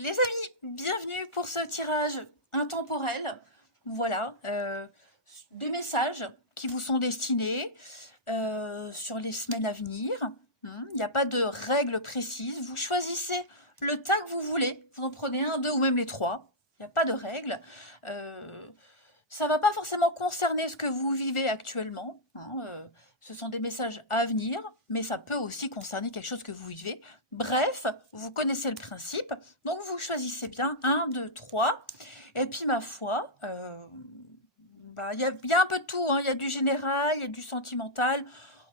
Les amis, bienvenue pour ce tirage intemporel. Voilà, des messages qui vous sont destinés sur les semaines à venir. Il n'y a pas de règles précises. Vous choisissez le tas que vous voulez. Vous en prenez un, deux ou même les trois. Il n'y a pas de règles. Euh, Ça va pas forcément concerner ce que vous vivez actuellement, hein, ce sont des messages à venir, mais ça peut aussi concerner quelque chose que vous vivez. Bref, vous connaissez le principe, donc vous choisissez bien un, 2, 3. Et puis ma foi, bah, il y a un peu de tout, hein. Il y a du général, il y a du sentimental.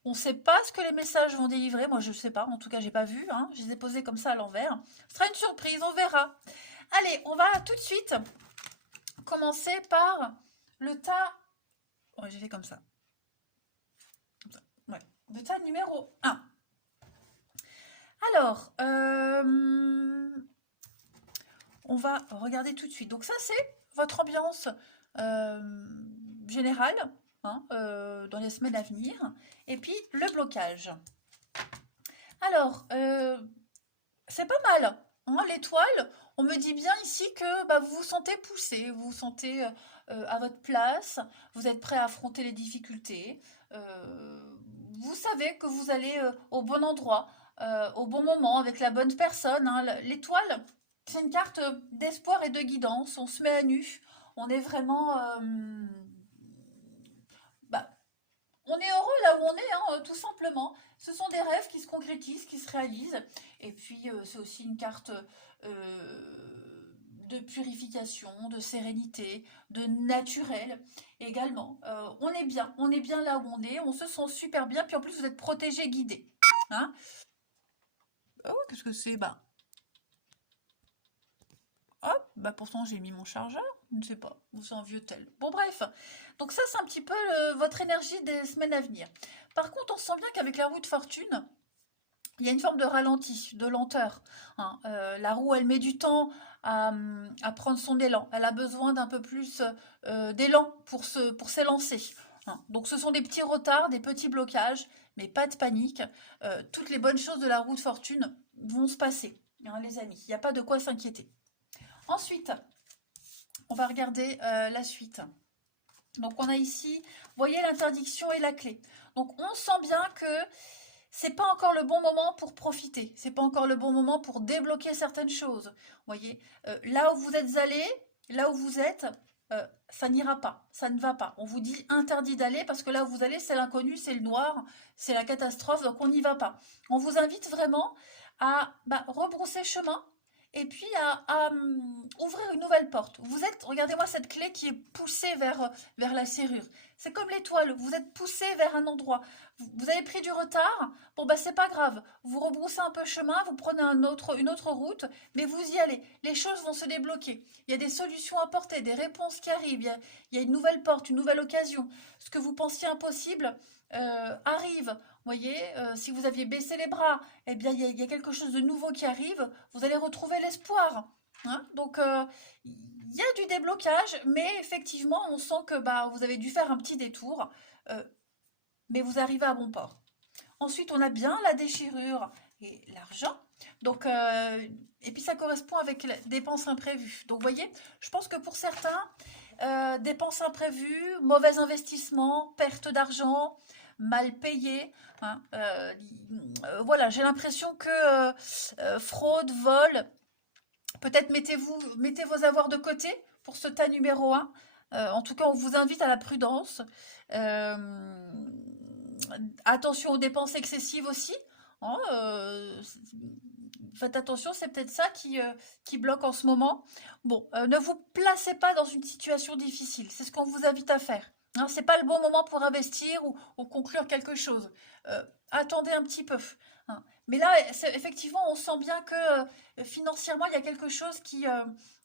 On ne sait pas ce que les messages vont délivrer. Moi, je ne sais pas. En tout cas, j'ai pas vu, hein. Je les ai posés comme ça à l'envers. Ce sera une surprise, on verra. Allez, on va tout de suite commencer par le tas. Ouais, j'ai fait comme ça. Ouais. Le tas numéro un. Alors, on va regarder tout de suite. Donc ça, c'est votre ambiance générale, hein, dans les semaines à venir. Et puis, le blocage. Alors, c'est pas mal, hein, l'étoile. On me dit bien ici que bah, vous vous sentez poussé, vous vous sentez à votre place, vous êtes prêt à affronter les difficultés. Vous savez que vous allez au bon endroit, au bon moment, avec la bonne personne, hein. L'étoile, c'est une carte d'espoir et de guidance. On se met à nu. On est vraiment... bah, on est heureux là où on est, hein, tout simplement. Ce sont des rêves qui se concrétisent, qui se réalisent. Et puis, c'est aussi une carte de purification, de sérénité, de naturel également. On est bien là où on se sent super bien. Puis en plus, vous êtes protégé, guidé. Hein. Oh, qu'est-ce que c'est? Bah, hop, bah pourtant j'ai mis mon chargeur. Je ne sais pas, ou c'est un vieux tel. Bon, bref. Donc ça, c'est un petit peu votre énergie des semaines à venir. Par contre, on sent bien qu'avec la roue de fortune, il y a une forme de ralenti, de lenteur, hein. La roue, elle met du temps à prendre son élan. Elle a besoin d'un peu plus d'élan pour s'élancer, hein. Donc ce sont des petits retards, des petits blocages, mais pas de panique. Toutes les bonnes choses de la roue de fortune vont se passer, hein, les amis. Il n'y a pas de quoi s'inquiéter. Ensuite, on va regarder la suite. Donc on a ici, vous voyez l'interdiction et la clé. Donc on sent bien que c'est pas encore le bon moment pour profiter. C'est pas encore le bon moment pour débloquer certaines choses. Vous voyez, là où vous êtes allé, là où vous êtes, ça n'ira pas, ça ne va pas. On vous dit interdit d'aller parce que là où vous allez, c'est l'inconnu, c'est le noir, c'est la catastrophe, donc on n'y va pas. On vous invite vraiment à rebrousser chemin et puis à ouvrir une nouvelle porte. Vous êtes, regardez-moi cette clé qui est poussée vers la serrure. C'est comme l'étoile, vous êtes poussé vers un endroit. Vous avez pris du retard, bon bah c'est pas grave. Vous rebroussez un peu chemin, vous prenez une autre route, mais vous y allez. Les choses vont se débloquer. Il y a des solutions à porter, des réponses qui arrivent. Il y a une nouvelle porte, une nouvelle occasion. Ce que vous pensiez impossible arrive. Vous voyez, si vous aviez baissé les bras, eh bien il y a quelque chose de nouveau qui arrive. Vous allez retrouver l'espoir. Hein. Donc il y a du déblocage, mais effectivement, on sent que bah, vous avez dû faire un petit détour, mais vous arrivez à bon port. Ensuite, on a bien la déchirure et l'argent. Donc, et puis ça correspond avec les dépenses imprévues. Donc, vous voyez, je pense que pour certains, dépenses imprévues, mauvais investissement, perte d'argent, mal payé, hein, voilà, j'ai l'impression que fraude, vol, peut-être mettez vos avoirs de côté pour ce tas numéro un. En tout cas, on vous invite à la prudence. Euh, Attention aux dépenses excessives aussi, hein, faites attention, c'est peut-être ça qui bloque en ce moment. Bon, ne vous placez pas dans une situation difficile, c'est ce qu'on vous invite à faire. Hein, c'est pas le bon moment pour investir ou conclure quelque chose. Attendez un petit peu. Hein. Mais là, effectivement, on sent bien que financièrement, il y a quelque chose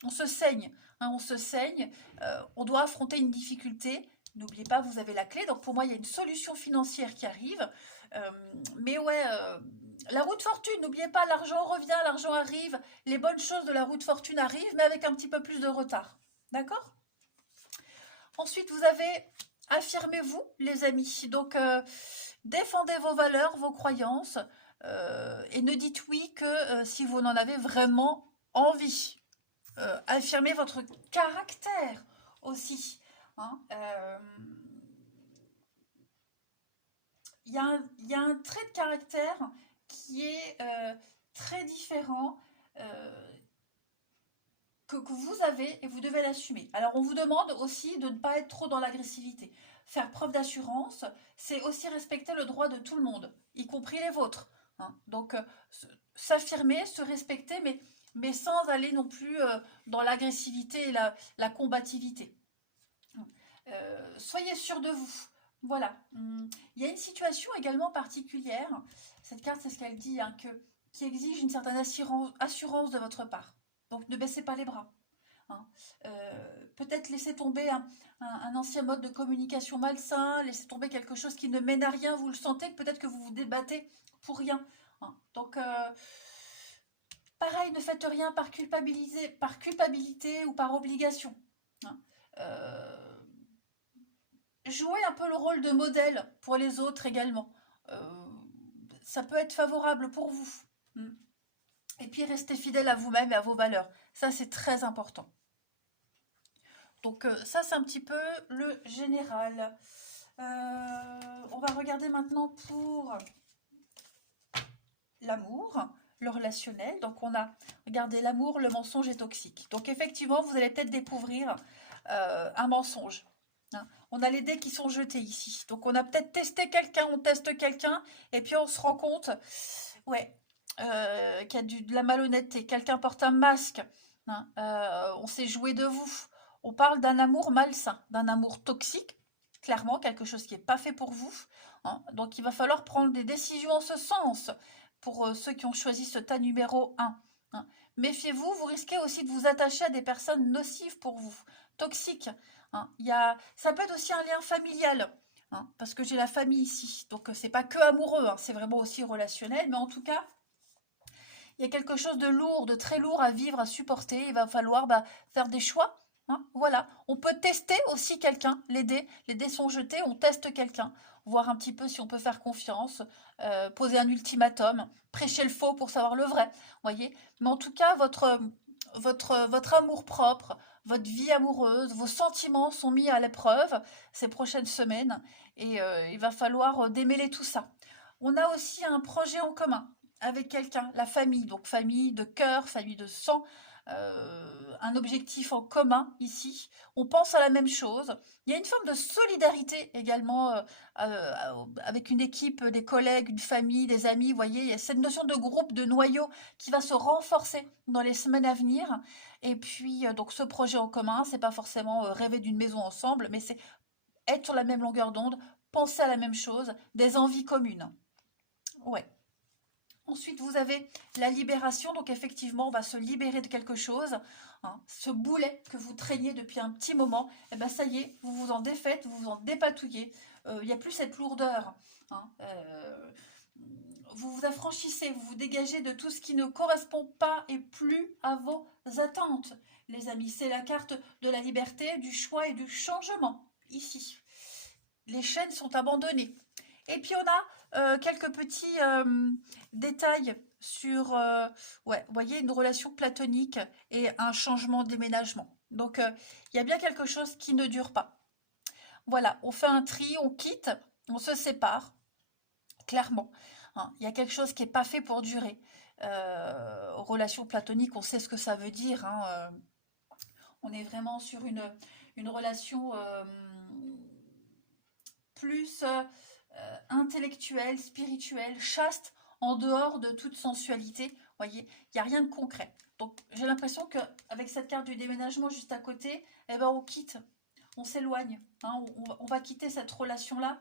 on se saigne. Hein, on se saigne, on doit affronter une difficulté. N'oubliez pas, vous avez la clé. Donc pour moi, il y a une solution financière qui arrive. Mais ouais, la roue de fortune, n'oubliez pas, l'argent revient, l'argent arrive. Les bonnes choses de la roue de fortune arrivent, mais avec un petit peu plus de retard. D'accord? Ensuite, vous avez affirmez-vous, les amis. Donc, défendez vos valeurs, vos croyances. Et ne dites oui que si vous n'en avez vraiment envie. Affirmer votre caractère aussi. Hein. Il y a un trait de caractère qui est très différent que vous avez et vous devez l'assumer. Alors on vous demande aussi de ne pas être trop dans l'agressivité. Faire preuve d'assurance, c'est aussi respecter le droit de tout le monde, y compris les vôtres. Hein. Donc s'affirmer, se respecter, mais sans aller non plus dans l'agressivité et la combativité. Soyez sûr de vous. Voilà. Il y a une situation également particulière. Cette carte, c'est ce qu'elle dit, hein, qui exige une certaine assurance de votre part. Donc ne baissez pas les bras. Hein. Peut-être laisser tomber un ancien mode de communication malsain, laisser tomber quelque chose qui ne mène à rien, vous le sentez, peut-être que vous vous débattez pour rien. Hein. Donc, pareil, ne faites rien par culpabilité ou par obligation. Hein. Jouez un peu le rôle de modèle pour les autres également. Ça peut être favorable pour vous. Et puis restez fidèle à vous-même et à vos valeurs. Ça, c'est très important. Donc ça, c'est un petit peu le général. On va regarder maintenant pour l'amour, le relationnel. Donc on a regardé l'amour, le mensonge est toxique. Donc effectivement, vous allez peut-être découvrir un mensonge. Hein. On a les dés qui sont jetés ici. Donc on a peut-être testé quelqu'un, on teste quelqu'un, et puis on se rend compte, ouais, qu'il y a de la malhonnêteté. Quelqu'un porte un masque. Hein. On s'est joué de vous. On parle d'un amour malsain, d'un amour toxique, clairement, quelque chose qui n'est pas fait pour vous. Hein. Donc il va falloir prendre des décisions en ce sens pour ceux qui ont choisi ce tas numéro 1. Hein. Méfiez-vous, vous risquez aussi de vous attacher à des personnes nocives pour vous, toxiques. Hein. Ça peut être aussi un lien familial, hein, parce que j'ai la famille ici. Donc c'est pas que amoureux, hein, c'est vraiment aussi relationnel, mais en tout cas, il y a quelque chose de lourd, de très lourd à vivre, à supporter. Il va falloir faire des choix. Hein, voilà. On peut tester aussi quelqu'un. Les dés sont jetés, on teste quelqu'un. Voir un petit peu si on peut faire confiance. Poser un ultimatum. Prêcher le faux pour savoir le vrai. Voyez. Mais en tout cas, votre amour-propre, votre vie amoureuse, vos sentiments sont mis à l'épreuve ces prochaines semaines. Et il va falloir démêler tout ça. On a aussi un projet en commun avec quelqu'un, la famille, donc famille de cœur, famille de sang, un objectif en commun ici. On pense à la même chose. Il y a une forme de solidarité également avec une équipe, des collègues, une famille, des amis. Vous voyez, il y a cette notion de groupe, de noyau qui va se renforcer dans les semaines à venir. Et puis, donc ce projet en commun, c'est pas forcément rêver d'une maison ensemble, mais c'est être sur la même longueur d'onde, penser à la même chose, des envies communes. Ouais. Ensuite, vous avez la libération. Donc, effectivement, on va se libérer de quelque chose. Hein. Ce boulet que vous traîniez depuis un petit moment, eh ben, ça y est, vous vous en défaites, vous vous en dépatouillez. Il n'y a plus cette lourdeur. Hein. Vous vous affranchissez, vous vous dégagez de tout ce qui ne correspond pas et plus à vos attentes. Les amis, c'est la carte de la liberté, du choix et du changement, ici. Les chaînes sont abandonnées. Et puis on a quelques petits détails sur, ouais, vous voyez, une relation platonique et un changement de déménagement. Donc il y a bien quelque chose qui ne dure pas. Voilà, on fait un tri, on quitte, on se sépare, clairement. Hein. Il y a quelque chose qui n'est pas fait pour durer. Relation platonique, on sait ce que ça veut dire. Hein. On est vraiment sur une relation plus intellectuelle, spirituelle, chaste, en dehors de toute sensualité. Vous voyez, il n'y a rien de concret. Donc j'ai l'impression qu'avec cette carte du déménagement juste à côté, eh ben, on quitte, on s'éloigne. Hein, on va quitter cette relation-là.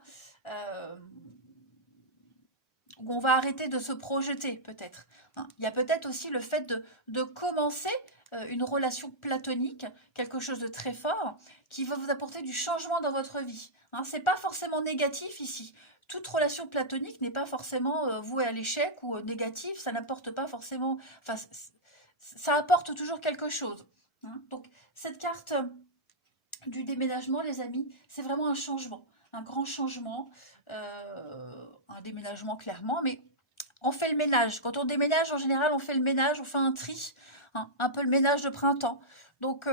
Où on va arrêter de se projeter peut-être. Hein. Il y a peut-être aussi le fait de commencer une relation platonique, quelque chose de très fort, qui va vous apporter du changement dans votre vie. Hein. Ce n'est pas forcément négatif ici. Toute relation platonique n'est pas forcément vouée à l'échec ou négative, ça n'apporte pas forcément... Enfin, ça apporte toujours quelque chose. Hein. Donc, cette carte du déménagement, les amis, c'est vraiment un changement, un grand changement, un déménagement clairement, mais on fait le ménage. Quand on déménage, en général, on fait le ménage, on fait un tri. hein, un peu le ménage de printemps. Donc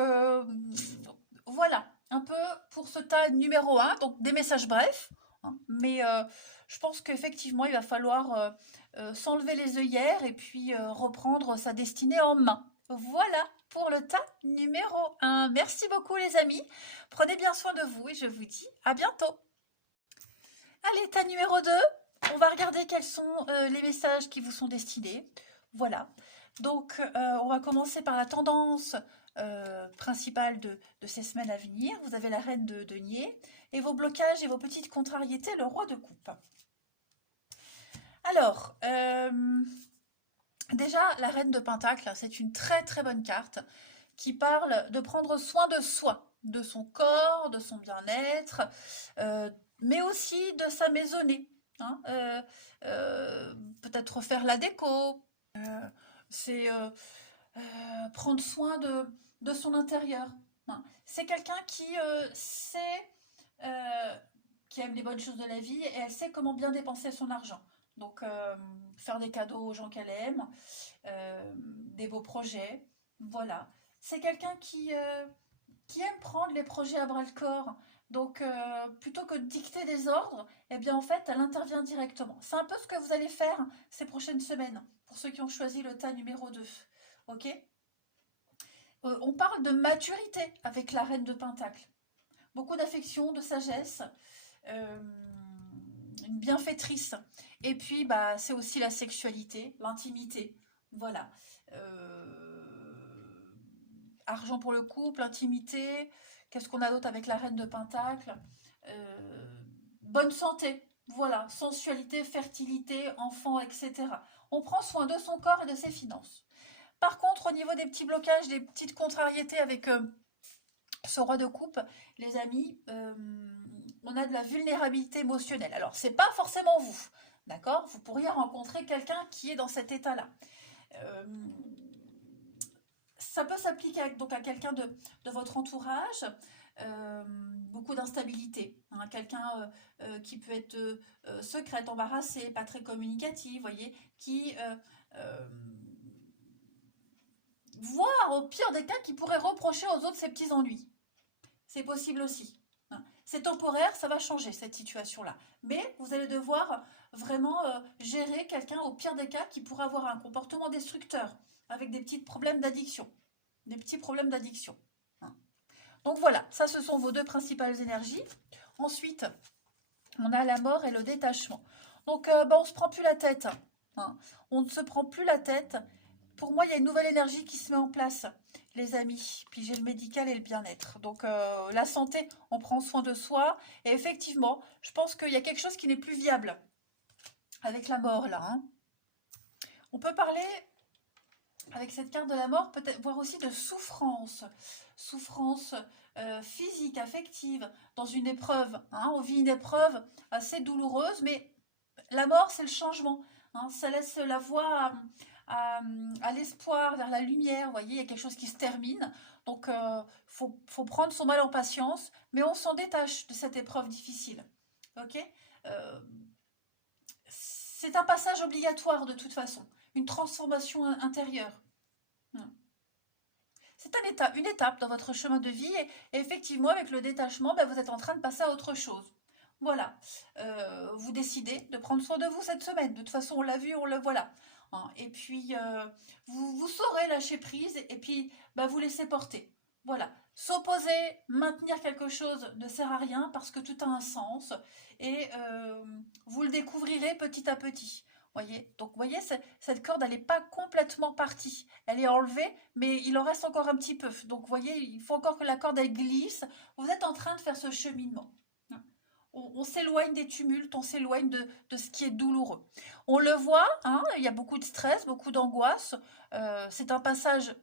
voilà, un peu pour ce tas numéro un, donc des messages brefs, hein, mais je pense qu'effectivement, il va falloir s'enlever les œillères et puis reprendre sa destinée en main. Voilà pour le tas numéro un. Merci beaucoup les amis, prenez bien soin de vous et je vous dis à bientôt. Allez, tas numéro 2, on va regarder quels sont les messages qui vous sont destinés. Voilà, donc on va commencer par la tendance principale de ces semaines à venir. Vous avez la reine de denier et vos blocages et vos petites contrariétés, le roi de coupe. Alors, déjà, la reine de pentacle, c'est une très très bonne carte qui parle de prendre soin de soi, de son corps, de son bien-être, mais aussi de sa maisonnée. Hein, peut-être refaire la déco, c'est prendre soin de son intérieur. Hein. C'est quelqu'un qui sait, qui aime les bonnes choses de la vie et elle sait comment bien dépenser son argent. Donc, faire des cadeaux aux gens qu'elle aime, des beaux projets, voilà. C'est quelqu'un qui aime prendre les projets à bras-le-corps. Donc, plutôt que de dicter des ordres, eh bien, en fait, elle intervient directement. C'est un peu ce que vous allez faire ces prochaines semaines, pour ceux qui ont choisi le tas numéro 2. Ok ? On parle de maturité avec la reine de Pentacle. Beaucoup d'affection, de sagesse, une bienfaitrice. Et puis, bah, c'est aussi la sexualité, l'intimité. Voilà. Argent pour le couple, intimité. Qu'est-ce qu'on a d'autre avec la reine de Pentacle? Bonne santé. Voilà. Sensualité, fertilité, enfant, etc. On prend soin de son corps et de ses finances. Par contre, au niveau des petits blocages, des petites contrariétés avec ce roi de coupe, les amis, on a de la vulnérabilité émotionnelle. Alors, c'est pas forcément vous, d'accord? Vous pourriez rencontrer quelqu'un qui est dans cet état-là. Ça peut s'appliquer donc à quelqu'un de votre entourage, beaucoup d'instabilité, hein, quelqu'un qui peut être secrète, embarrassée, pas très communicative, voyez, qui voire au pire des cas qui pourrait reprocher aux autres ses petits ennuis. C'est possible aussi. C'est temporaire, ça va changer cette situation-là. Mais vous allez devoir vraiment gérer quelqu'un au pire des cas qui pourrait avoir un comportement destructeur avec des petits problèmes d'addiction. Des petits problèmes d'addiction. Donc voilà, ça ce sont vos deux principales énergies. Ensuite, on a la mort et le détachement. Donc on ne se prend plus la tête. On ne se prend plus la tête. Pour moi, il y a une nouvelle énergie qui se met en place, les amis. Puis j'ai le médical et le bien-être. Donc la santé, on prend soin de soi. Et effectivement, je pense qu'il y a quelque chose qui n'est plus viable avec la mort, là. On peut parler, avec cette carte de la mort, peut-être voir aussi de souffrance. Souffrance physique, affective, dans une épreuve. On vit une épreuve assez douloureuse, mais la mort, c'est le changement. Ça laisse la voie à l'espoir, vers la lumière. Vous voyez, il y a quelque chose qui se termine. Donc, faut prendre son mal en patience, mais on s'en détache de cette épreuve difficile. Ok, c'est un passage obligatoire de toute façon, une transformation intérieure. C'est une étape dans votre chemin de vie et effectivement, avec le détachement, vous êtes en train de passer à autre chose. Voilà, vous décidez de prendre soin de vous cette semaine. De toute façon, on l'a vu, on le voilà. Et puis, vous saurez lâcher prise et puis vous laisser porter. Voilà, s'opposer, maintenir quelque chose ne sert à rien parce que tout a un sens et vous le découvrirez petit à petit. Voyez, donc, vous voyez, cette corde, elle n'est pas complètement partie. Elle est enlevée, mais il en reste encore un petit peu. Donc, vous voyez, il faut encore que la corde, elle glisse. Vous êtes en train de faire ce cheminement. On s'éloigne des tumultes, on s'éloigne de ce qui est douloureux. On le voit, il y a beaucoup de stress, beaucoup d'angoisse. C'est un passage,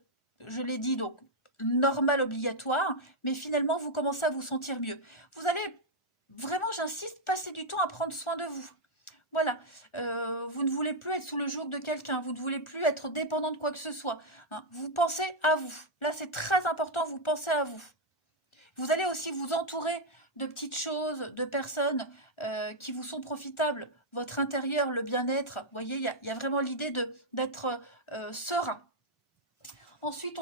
je l'ai dit, donc normal, obligatoire, mais finalement, vous commencez à vous sentir mieux. Vous allez, vraiment, j'insiste, passer du temps à prendre soin de vous. Voilà, vous ne voulez plus être sous le joug de quelqu'un, vous ne voulez plus être dépendant de quoi que ce soit. Vous pensez à vous. Là, c'est très important, vous pensez à vous. Vous allez aussi vous entourer de petites choses, de personnes qui vous sont profitables. Votre intérieur, le bien-être, vous voyez, il y a vraiment l'idée d'être serein. Ensuite,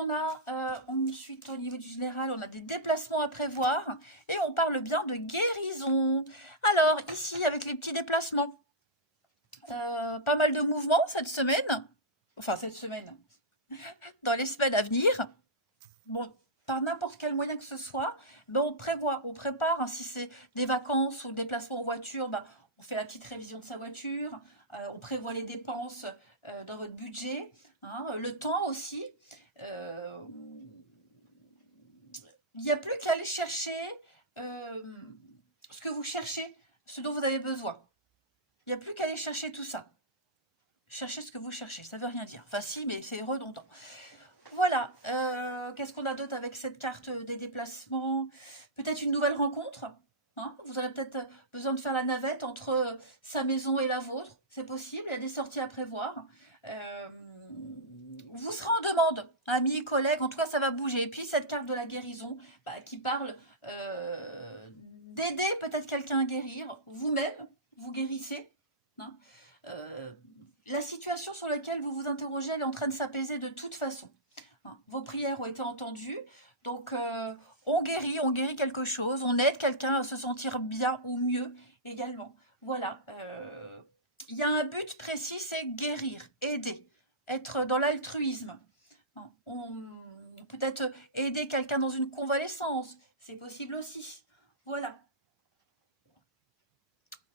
ensuite, au niveau du général, on a des déplacements à prévoir. Et on parle bien de guérison. Alors, ici, avec les petits déplacements, pas mal de mouvements cette semaine. Enfin, cette semaine, dans les semaines à venir. Bon, par n'importe quel moyen que ce soit, ben on prévoit, on prépare, hein, si c'est des vacances ou des déplacements en voiture, ben, on fait la petite révision de sa voiture, on prévoit les dépenses dans votre budget, hein, le temps aussi. Euh, Il n'y a plus qu'à aller chercher euh, ce que vous cherchez, ce dont vous avez besoin. Il n'y a plus qu'à aller chercher tout ça. Chercher ce que vous cherchez, ça ne veut rien dire. Enfin si, mais c'est redondant. Voilà, qu'est-ce qu'on a d'autre avec cette carte des déplacements? Peut-être une nouvelle rencontre, hein. Vous aurez peut-être besoin de faire la navette entre sa maison et la vôtre, c'est possible, il y a des sorties à prévoir. Euh, vous serez en demande, amis, collègues, en tout cas ça va bouger. Et puis cette carte de la guérison bah, qui parle d'aider peut-être quelqu'un à guérir, vous-même, vous guérissez, hein. Euh, la situation sur laquelle vous vous interrogez, elle est en train de s'apaiser de toute façon. Hein. Vos prières ont été entendues, donc on guérit quelque chose, on aide quelqu'un à se sentir bien ou mieux également. Voilà, il y a un but précis, c'est guérir, aider, être dans l'altruisme. Hein. On peut-être aider quelqu'un dans une convalescence, c'est possible aussi. Voilà,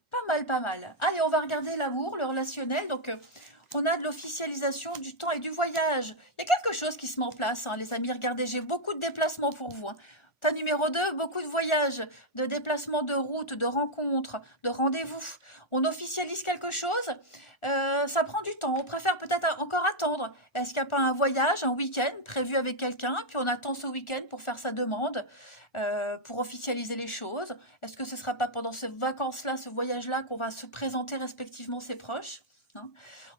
pas mal, pas mal. Allez, on va regarder l'amour, le relationnel. Donc, on a de l'officialisation du temps et du voyage. Il y a quelque chose qui se met en place, hein, les amis. Regardez, j'ai beaucoup de déplacements pour vous. Hein. Tas numéro 2, beaucoup de voyages, de déplacements de route, de rencontres, de rendez-vous. On officialise quelque chose, ça prend du temps. On préfère peut-être encore attendre. Est-ce qu'il n'y a pas un voyage, un week-end prévu avec quelqu'un, puis on attend ce week-end pour faire sa demande, pour officialiser les choses? Est-ce que ce ne sera pas pendant ces vacances-là, ce voyage-là, qu'on va se présenter respectivement ses proches, hein?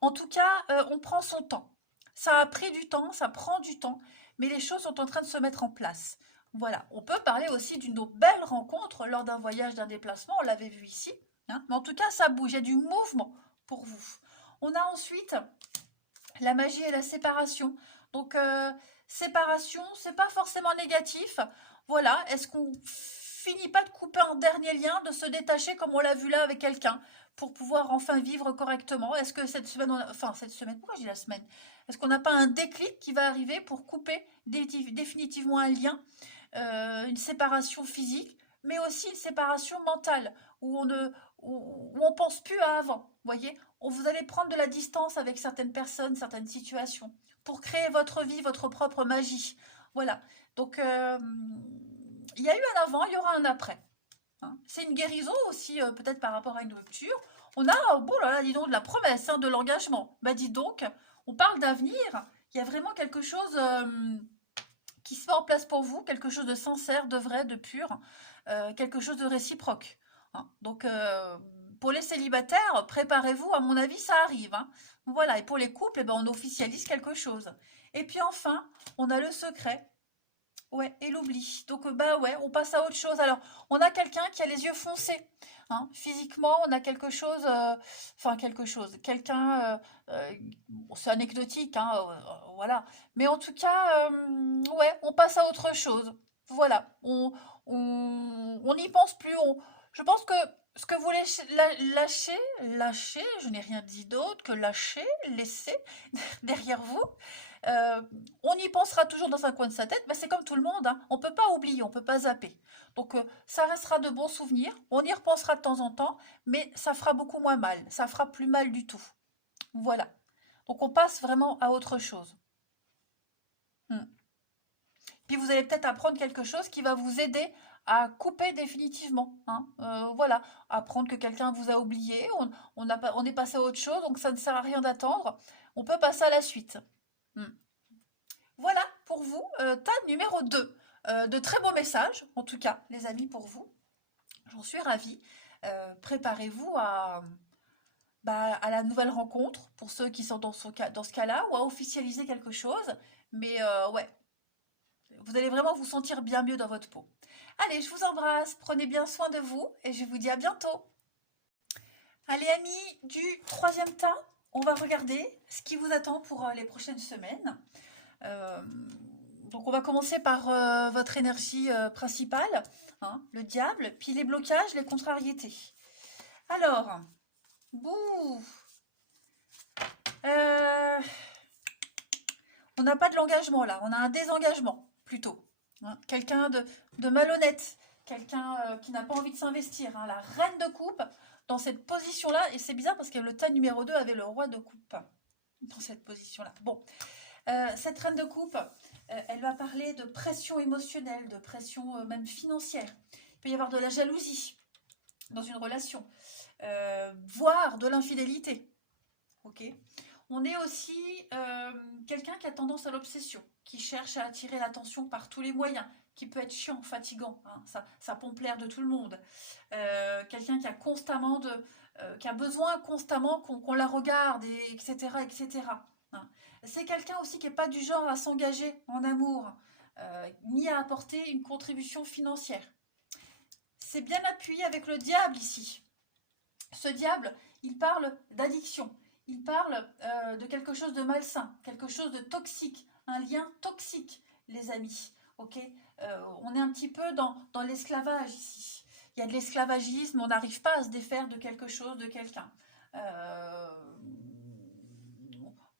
En tout cas, on prend son temps. Ça a pris du temps, ça prend du temps, mais les choses sont en train de se mettre en place. Voilà, on peut parler aussi d'une belle rencontre lors d'un voyage, d'un déplacement, on l'avait vu ici, hein. Mais en tout cas, ça bouge, il y a du mouvement pour vous. On a ensuite la magie et la séparation. Donc, séparation, c'est pas forcément négatif. Voilà, est-ce qu'on finit pas de couper un dernier lien, de se détacher comme on l'a vu là avec quelqu'un, pour pouvoir enfin vivre correctement? Est-ce que cette semaine, enfin cette semaine, pourquoi je dis la semaine? Est-ce qu'on n'a pas un déclic qui va arriver pour couper définitivement un lien, une séparation physique, mais aussi une séparation mentale, où on ne, où on pense plus à avant, voyez? Vous allez prendre de la distance avec certaines personnes, certaines situations, pour créer votre vie, votre propre magie. Voilà. Donc, il y a eu un avant, il y aura un après. Hein. C'est une guérison aussi, peut-être par rapport à une rupture. On a, oh là là, dis donc, de la promesse, hein, de l'engagement. Bah, dis donc, on parle d'avenir. Il y a vraiment quelque chose qui se met en place pour vous, quelque chose de sincère, de vrai, de pur, quelque chose de réciproque. Hein. Donc, pour les célibataires, préparez-vous, à mon avis, ça arrive. Hein. Voilà, et pour les couples, eh ben, on officialise quelque chose. Et puis enfin, on a le secret. Ouais, et l'oubli. Donc, bah ouais, on passe à autre chose. Alors, on a quelqu'un qui a les yeux foncés. Hein. Physiquement, on a quelque chose, enfin quelque chose, quelqu'un, bon, c'est anecdotique, hein, voilà. Mais en tout cas, ouais, on passe à autre chose. Voilà, on n'y pense plus. Je pense que ce que vous lâchez, je n'ai rien dit d'autre que lâcher, laisser derrière vous. Euh, on y pensera toujours dans un coin de sa tête, mais c'est comme tout le monde, hein. On ne peut pas oublier, on ne peut pas zapper. Donc ça restera de bons souvenirs, on y repensera de temps en temps, mais ça fera beaucoup moins mal, ça fera plus mal du tout. Voilà. Donc on passe vraiment à autre chose. Hmm. Puis vous allez peut-être apprendre quelque chose qui va vous aider à couper définitivement. Hein. Voilà, apprendre que quelqu'un vous a oublié, on est passé à autre chose, donc ça ne sert à rien d'attendre. On peut passer à la suite. Hmm. Voilà pour vous, tas numéro 2. De très beaux messages, en tout cas, les amis, pour vous. J'en suis ravie. Préparez-vous bah, à la nouvelle rencontre, pour ceux qui sont dans ce cas-là, ou à officialiser quelque chose. Mais ouais, vous allez vraiment vous sentir bien mieux dans votre peau. Allez, je vous embrasse, prenez bien soin de vous, et je vous dis à bientôt. Allez, amis, du troisième tas, on va regarder ce qui vous attend pour les prochaines semaines. Euh, donc on va commencer par votre énergie principale, hein, le diable, puis les blocages, les contrariétés. Alors, bouh, euh, on n'a pas de l'engagement là, on a un désengagement plutôt. Hein. Quelqu'un de malhonnête, quelqu'un qui n'a pas envie de s'investir. Hein. La reine de coupe dans cette position-là, et c'est bizarre parce que le tas numéro 2 avait le roi de coupe dans cette position-là. Bon, cette reine de coupe, elle va parler de pression émotionnelle, de pression même financière. Il peut y avoir de la jalousie dans une relation, voire de l'infidélité. Ok. On est aussi quelqu'un qui a tendance à l'obsession, qui cherche à attirer l'attention par tous les moyens, qui peut être chiant, fatigant, hein, ça pompe l'air de tout le monde. Quelqu'un qui a constamment qui a besoin constamment qu'on la regarde, etc., etc. Hein. C'est quelqu'un aussi qui n'est pas du genre à s'engager en amour, ni à apporter une contribution financière. C'est bien appuyé avec le diable ici. Ce diable, il parle d'addiction. Il parle de quelque chose de malsain, quelque chose de toxique, un lien toxique, les amis. Ok, on est un petit peu dans l'esclavage ici. Il y a de l'esclavagisme, on n'arrive pas à se défaire de quelque chose, de quelqu'un.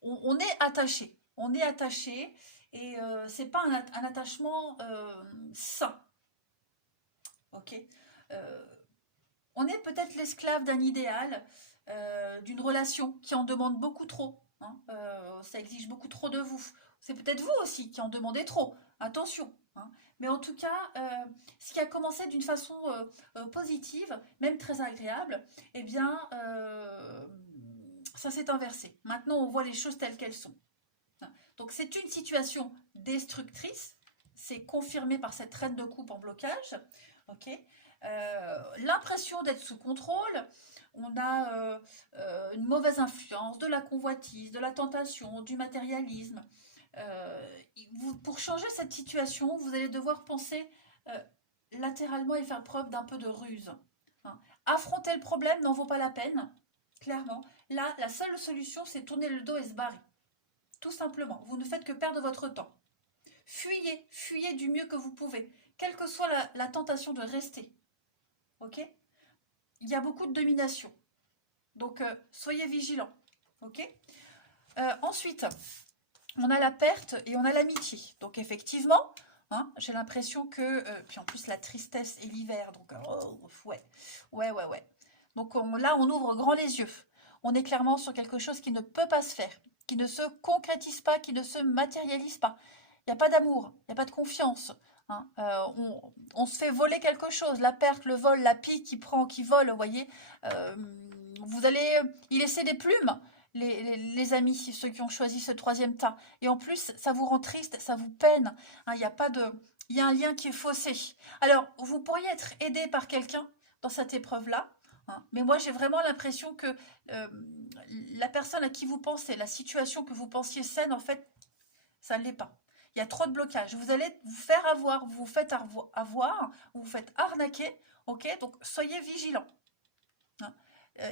On est attaché. On est attaché et c'est pas un attachement sain. Ok, on est peut-être l'esclave d'un idéal, d'une relation qui en demande beaucoup trop. Hein, ça exige beaucoup trop de vous. C'est peut-être vous aussi qui en demandez trop. Attention. Hein. Mais en tout cas, ce qui a commencé d'une façon positive, même très agréable, eh bien, ça s'est inversé. Maintenant, on voit les choses telles qu'elles sont. Hein. Donc, c'est une situation destructrice. C'est confirmé par cette reine de coupe en blocage. Ok. L'impression d'être sous contrôle, on a une mauvaise influence, de la convoitise, de la tentation, du matérialisme. Pour changer cette situation, vous allez devoir penser latéralement et faire preuve d'un peu de ruse. Hein. Affronter le problème n'en vaut pas la peine, clairement. Là, la seule solution, c'est tourner le dos et se barrer. Tout simplement. Vous ne faites que perdre votre temps. Fuyez, fuyez du mieux que vous pouvez, quelle que soit la tentation de rester. Ok? Il y a beaucoup de domination. Donc, soyez vigilants. Ok? Ensuite, on a la perte et on a l'amitié. Donc, effectivement, hein, j'ai l'impression que... puis en plus, la tristesse et l'hiver. Donc, ouais. Ouais, ouais, ouais. Donc, là, on ouvre grand les yeux. On est clairement sur quelque chose qui ne peut pas se faire, qui ne se concrétise pas, qui ne se matérialise pas. Il n'y a pas d'amour, il n'y a pas de confiance. Hein. On se fait voler quelque chose, la perte, le vol, la pie qui vole, vous voyez. Vous allez y laisser des plumes, les amis, ceux qui ont choisi ce troisième tas. Et en plus, ça vous rend triste, ça vous peine. Hein, il y a pas de, il y a un lien qui est faussé. Alors, vous pourriez être aidé par quelqu'un dans cette épreuve-là. Hein, mais moi, j'ai vraiment l'impression que la personne à qui vous pensez, la situation que vous pensiez saine, en fait, ça ne l'est pas. Il y a trop de blocages. Vous allez vous faire avoir, vous vous faites avoir, vous vous faites arnaquer. Ok, donc soyez vigilants. Hein.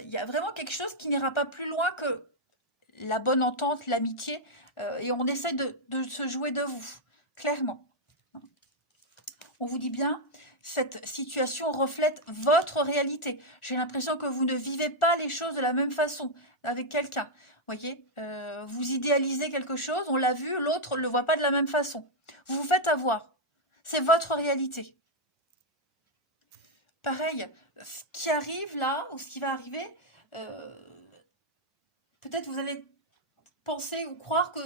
Il y a vraiment quelque chose qui n'ira pas plus loin que la bonne entente, l'amitié, et on essaie de se jouer de vous, clairement. On vous dit bien, cette situation reflète votre réalité. J'ai l'impression que vous ne vivez pas les choses de la même façon avec quelqu'un. Voyez, vous idéalisez quelque chose, on l'a vu, l'autre ne le voit pas de la même façon. Vous vous faites avoir. C'est votre réalité. Pareil, ce qui arrive là, ou ce qui va arriver, euh, peut-être vous allez penser ou croire que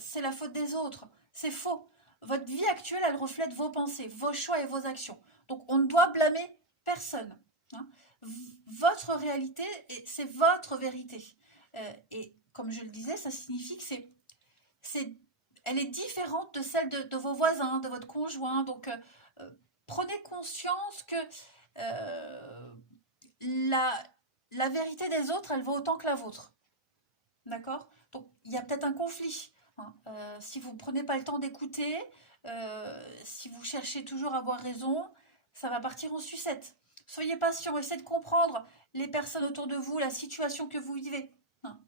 c'est la faute des autres. C'est faux. Votre vie actuelle, elle reflète vos pensées, vos choix et vos actions. Donc on ne doit blâmer personne. Hein. Votre réalité, c'est votre vérité. Et comme je le disais, ça signifie que elle est différente de celle de vos voisins, de votre conjoint. Donc prenez conscience que euh, la, la vérité des autres, elle vaut autant que la vôtre. D'accord? Donc, il y a peut-être un conflit. Hein. Si vous ne prenez pas le temps d'écouter, si vous cherchez toujours à avoir raison, ça va partir en sucette. Soyez patient, essayez de comprendre les personnes autour de vous, la situation que vous vivez. Hein.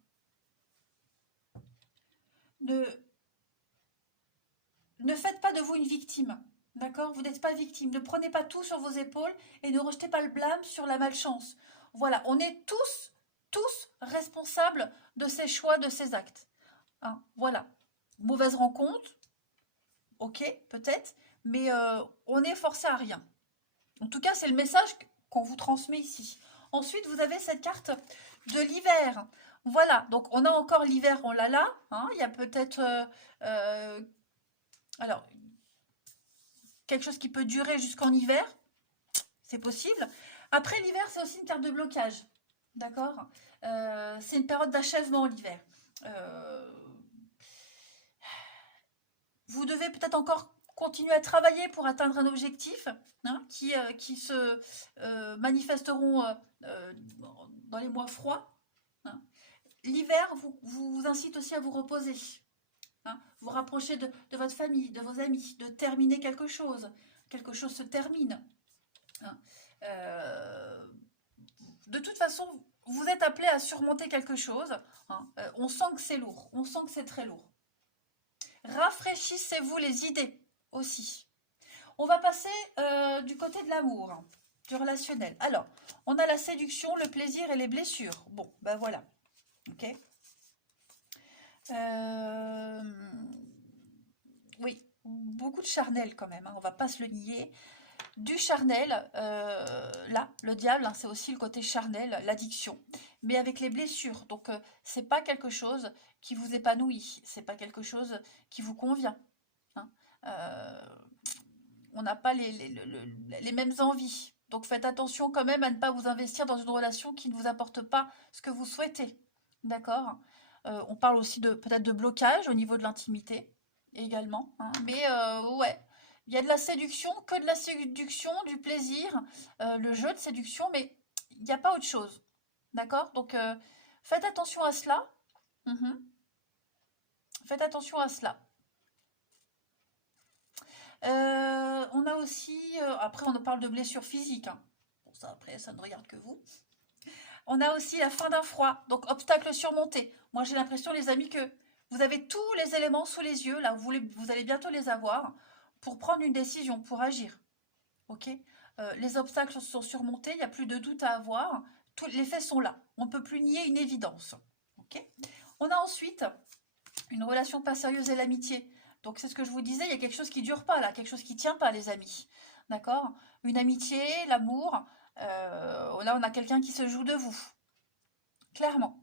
Ne, Ne faites pas de vous une victime. D'accord? Vous n'êtes pas victime. Ne prenez pas tout sur vos épaules et ne rejetez pas le blâme sur la malchance. Voilà, on est tous responsables de ces choix, de ces actes. Hein, voilà. Mauvaise rencontre, ok, peut-être, mais on n'est forcé à rien. En tout cas, c'est le message qu'on vous transmet ici. Ensuite, vous avez cette carte de l'hiver. Voilà, donc on a encore l'hiver, on l'a là. Hein, il y a peut-être... alors, quelque chose qui peut durer jusqu'en hiver, c'est possible. Après l'hiver, c'est aussi une carte de blocage. D'accord? C'est une période d'achèvement, l'hiver. Vous devez peut-être encore continuer à travailler pour atteindre un objectif, hein, qui se manifesteront dans les mois froids. Hein. L'hiver vous incite aussi à vous reposer, hein, vous rapprocher de votre famille, de vos amis, de terminer quelque chose. Quelque chose se termine. Hein. De toute façon, vous êtes appelé à surmonter quelque chose. Hein. On sent que c'est lourd, on sent que c'est très lourd. Rafraîchissez-vous les idées aussi. On va passer du côté de l'amour, hein, du relationnel. Alors, on a la séduction, le plaisir et les blessures. Bon, ben voilà. Ok. Oui, beaucoup de charnel quand même, hein, on va pas se le nier. Du charnel, là, le diable, hein, c'est aussi le côté charnel, l'addiction, mais avec les blessures. Donc, c'est pas quelque chose qui vous épanouit, c'est pas quelque chose qui vous convient. Hein. On n'a pas les mêmes envies. Donc, faites attention quand même à ne pas vous investir dans une relation qui ne vous apporte pas ce que vous souhaitez. D'accord? On parle aussi peut-être de blocage au niveau de l'intimité également. Hein. Mais ouais. Il y a de la séduction, que de la séduction, du plaisir, le jeu de séduction, mais il n'y a pas autre chose. D'accord? Donc, faites attention à cela. Faites attention à cela. On a aussi... après, on parle de blessures physiques. Hein. Bon, ça, après, ça ne regarde que vous. On a aussi la fin d'un froid, donc obstacle surmonté. Moi, j'ai l'impression, les amis, que vous avez tous les éléments sous les yeux. Là, vous allez bientôt les avoir pour prendre une décision, pour agir. Ok, les obstacles sont surmontés, il n'y a plus de doute à avoir. Les faits sont là. On ne peut plus nier une évidence. Ok, on a ensuite une relation pas sérieuse et l'amitié. Donc, c'est ce que je vous disais, il y a quelque chose qui ne dure pas là, quelque chose qui ne tient pas, les amis. D'accord? Une amitié, l'amour. Là, on a quelqu'un qui se joue de vous. Clairement.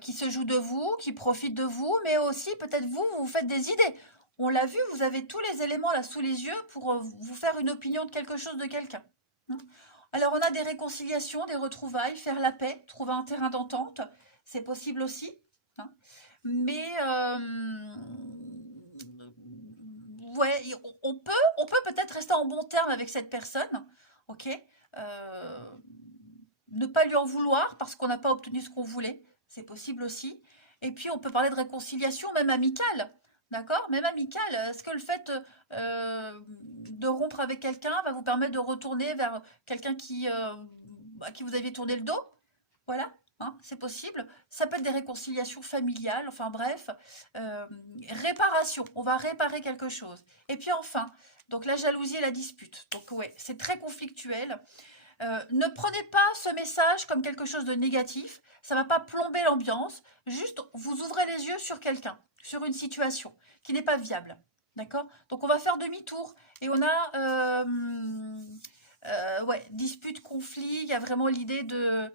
Qui se joue de vous, qui profite de vous, mais aussi peut-être vous vous faites des idées. On l'a vu, vous avez tous les éléments là sous les yeux pour vous faire une opinion de quelque chose, de quelqu'un. Hein. Alors on a des réconciliations, des retrouvailles, faire la paix, trouver un terrain d'entente, c'est possible aussi. Hein. Mais ouais, on peut peut-être rester en bon terme avec cette personne, ok. Ne pas lui en vouloir parce qu'on n'a pas obtenu ce qu'on voulait, c'est possible aussi. Et puis on peut parler de réconciliation, même amicale, d'accord? Même amicale. Est-ce que le fait de rompre avec quelqu'un va vous permettre de retourner vers quelqu'un à qui vous aviez tourné le dos? Voilà. Hein, c'est possible. Ça peut être des réconciliations familiales, enfin bref. Réparation, on va réparer quelque chose. Et puis enfin, donc la jalousie et la dispute. Donc ouais, c'est très conflictuel. Ne prenez pas ce message comme quelque chose de négatif, ça ne va pas plomber l'ambiance, juste vous ouvrez les yeux sur quelqu'un, sur une situation qui n'est pas viable. D'accord? Donc on va faire demi-tour et on a ouais, dispute, conflit, il y a vraiment l'idée de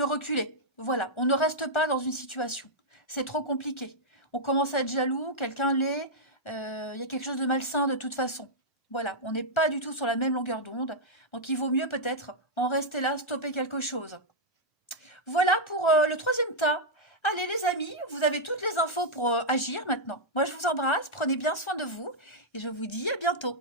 reculer. Voilà, on ne reste pas dans une situation. C'est trop compliqué. On commence à être jaloux, quelqu'un l'est, il y a quelque chose de malsain de toute façon. Voilà, on n'est pas du tout sur la même longueur d'onde. Donc il vaut mieux peut-être en rester là, stopper quelque chose. Voilà pour le troisième tas. Allez les amis, vous avez toutes les infos pour agir maintenant. Moi je vous embrasse, prenez bien soin de vous et je vous dis à bientôt.